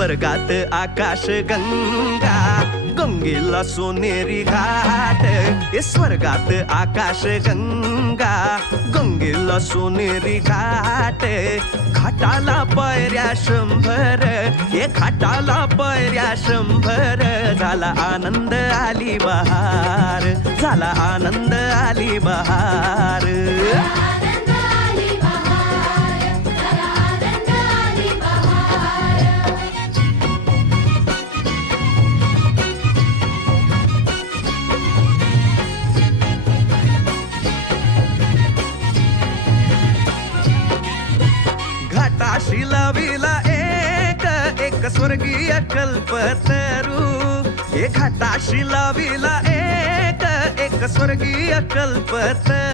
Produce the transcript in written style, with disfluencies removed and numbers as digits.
स्वर्गात आकाश गंगा, गंगेला सोनेरी घाट. स्वर्गात आकाश गंगा, गंगेला सोनेरी घाट. घाटाला पायऱ्या 100, घाटाला पायऱ्या 100. झाला आनंद आली बहार, झाला आनंद आली बहार. घाटाशी लाविला एक स्वर्गीय कल्पतरू. घाटाशी लाविला एक स्वर्गीय कल्पतरू.